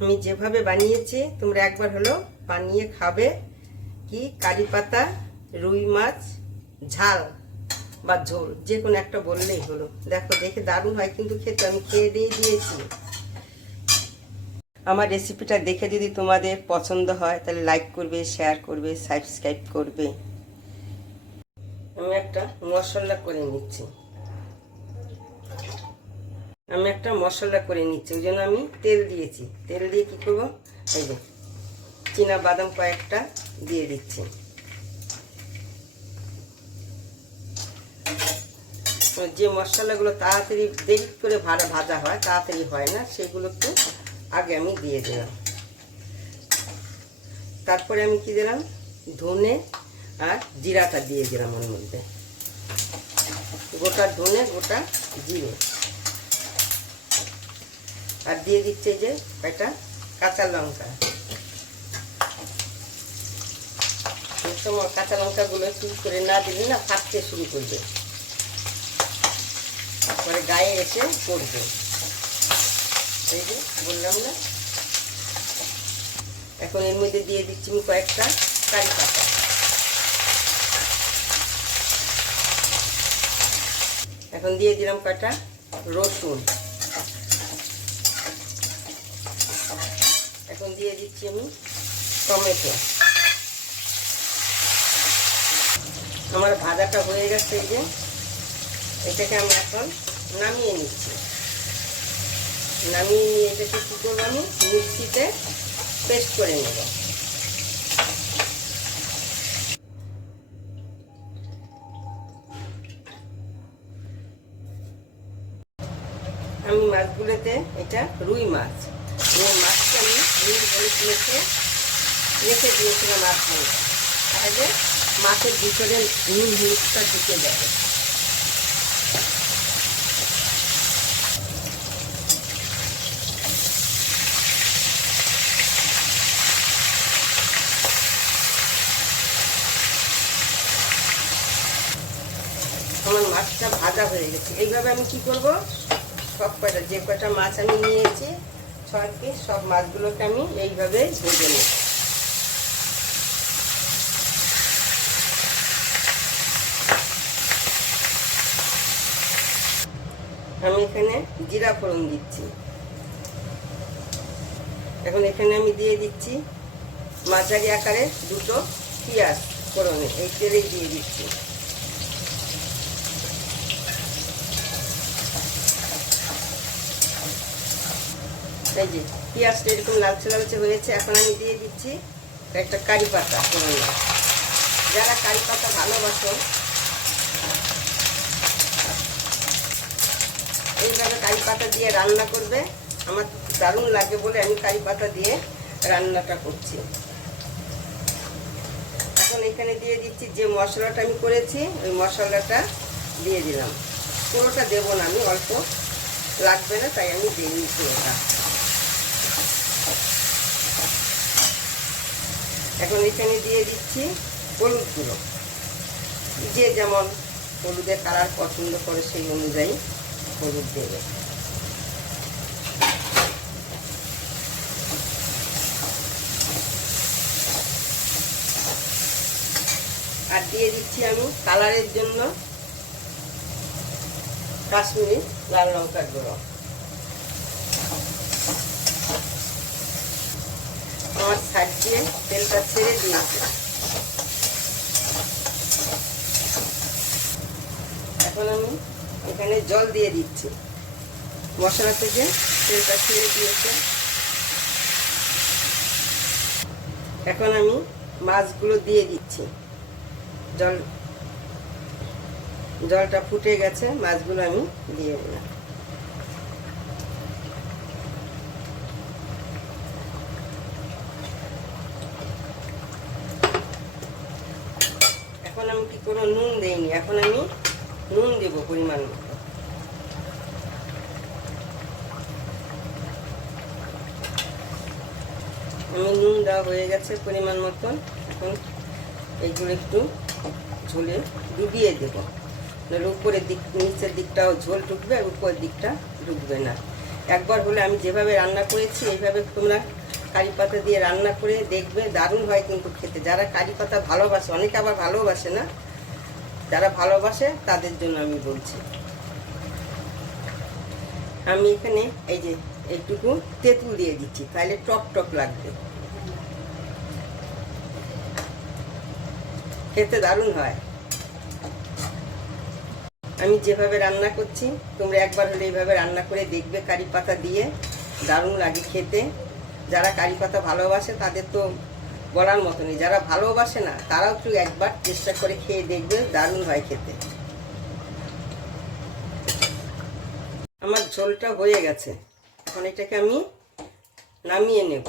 আমি যেভাবে বানিয়েছি তোমরা একবার হলো বানিয়ে খাবে। কি কারি পাতা রুই মাছ ঝাল বা ঝোল যে কোনো একটা বললেই হলো। দেখো দেখে দারুণ হয় কিন্তু খেতে, আমি খেয়ে দিয়েছি। আমার রেসিপিটা দেখে যদি তোমাদের পছন্দ হয় তাহলে লাইক করবে, শেয়ার করবে, সাবস্ক্রাইব করবে। আমি একটা মশলা করে নিচ্ছি ওই জন্য আমি তেল দিয়েছি। তেল দিয়ে কি করবো, এই যে চীনা বাদাম কয়েকটা দিয়ে দিচ্ছি। যে মশলাগুলো তাড়াতাড়ি দেরি করে ভাজা হয়, তাড়াতাড়ি হয় না, সেগুলো একটু আগে আমি দিয়ে দিলাম। তারপরে আমি কি দিলাম, ধনে আর জিরাটা দিয়ে দিলাম ওর মধ্যে, গোটা ধনে গোটা জিরে। আর দিয়ে দিচ্ছে যে একটা কাঁচা লঙ্কা। কাঁচা লঙ্কাগুলো একটু করে না দিলে না ফাটতে শুরু করবে, পরে গায়ে এসে পড়বে। এই যে বললাম না। এখন এর মধ্যে দিয়ে দিচ্ছি আমি কয়েকটা কারি পাতা। এখন দিয়ে দিলাম কয়েকটা রসুন। এখন দিয়ে দিচ্ছি আমি টমেটো। আমার ভাজাটা হয়ে গেছে, এই যে এটাকে আমি এখন নামিয়ে নিচ্ছি। নামিয়ে নিয়ে এটাকে কী করবো, আমি মিক্সিতে পেস্ট করে নেব। আমি মাছগুলোতে, এটা রুই মাছটা আমি রেখে দিয়েছিলাম মাছ মধ্যে, তাহলে মাছের ভিতরে নুন হলুদটা ঢুকে যাবে। আমার মাছটা ভাজা হয়ে গেছে। এইভাবে আমি কি করব, সব কয়টা যে কয়টা মাছ আমি নিয়েছি 6 পিস, সব মাছগুলোকে আমি এইভাবে ভেজে নেব। আমি এখানে জিরা ফোড়ন দিচ্ছি। এখন এখানে আমি দিয়ে দিচ্ছি মাঝারি আকারে 2টো পেঁয়াজ ফোড়নে, এই তেলেই দিয়ে দিচ্ছি। এই যে পেঁয়াজটা এরকম লালচে লালচে হয়েছে। এখন আমি দিয়ে দিচ্ছি একটা কারি পাতা ফোড়নে। যারা কারি পাতা ভালোবাসো এইভাবে কারি পাতা দিয়ে রান্না করবে, আমার দারুণ লাগে বলে আমি কারি পাতা দিয়ে রান্নাটা করছি। এখন এখানে দিয়ে দিচ্ছি যে মশলাটা আমি করেছি, ওই মশলাটা দিয়ে দিলাম। পুরোটা দেবো না, আমি অল্প লাগবে না তাই আমি দিইনি পুরোটা। এখন এখানে দিয়ে দিচ্ছি হলুদ গুঁড়ো। যে যেমন হলুদের কালার পছন্দ করে সেই অনুযায়ী হলুদ দেবে। আর দিয়ে দিচ্ছি আমি কালারের জন্য কাশ্মীরি লাল লঙ্কার গুঁড়ো। আমার সাইড দিয়ে তেলটা ছেড়ে দিয়েছে। এখন আমি এখানে জল দিয়ে দিচ্ছি। মশলা থেকে তেলটা ছেড়ে দিয়েছে। এখন আমি মাছগুলো দিয়ে দিচ্ছি। জলটা ফুটে গেছে, মাছগুলো আমি দিয়ে দিলাম। এখন আমি কি কোনো নুন দেইনি, এখন আমি নুন দেব পরিমাণ মতো। আমি নুন দেওয়া হয়ে গেছে পরিমাণ মতন। এখন এইগুলো একটু ঝোলে ডুবিয়ে দেবো, উপরের দিক নিচের দিকটাও ঝোল ঢুকবে, আর উপরের দিকটা ঢুকবে না। একবার হলে আমি যেভাবে রান্না করেছি এইভাবে তোমরা কারি পাতা দিয়ে রান্না করে দেখবে, দারুণ হয় কিন্তু খেতে। যারা কারি পাতা ভালোবাসে, অনেকে আবার ভালোবাসে না, যারা ভালোবাসে তাদের জন্য আমি বলছি। আমি এখানে এই যে একটুকু তেঁতুল দিয়ে দিচ্ছি, তাহলে টক টক লাগবে, খেতে দারুণ হয়। আমি যেভাবে রান্না করছি তোমরা একবার হলে এইভাবে রান্না করে দেখবে, কারি পাতা দিয়ে দারুণ লাগে খেতে। যারা কারি পাতা ভালোবাসে তাদের তো বলার মতো নেই, যারা ভালোবাসে না তারাও একটু একবার চেষ্টা করে খেয়ে দেখবে, দারুণ হয় খেতে। আমার ঝোলটা হয়ে গেছে, এখন এটাকে আমি নামিয়ে নেব।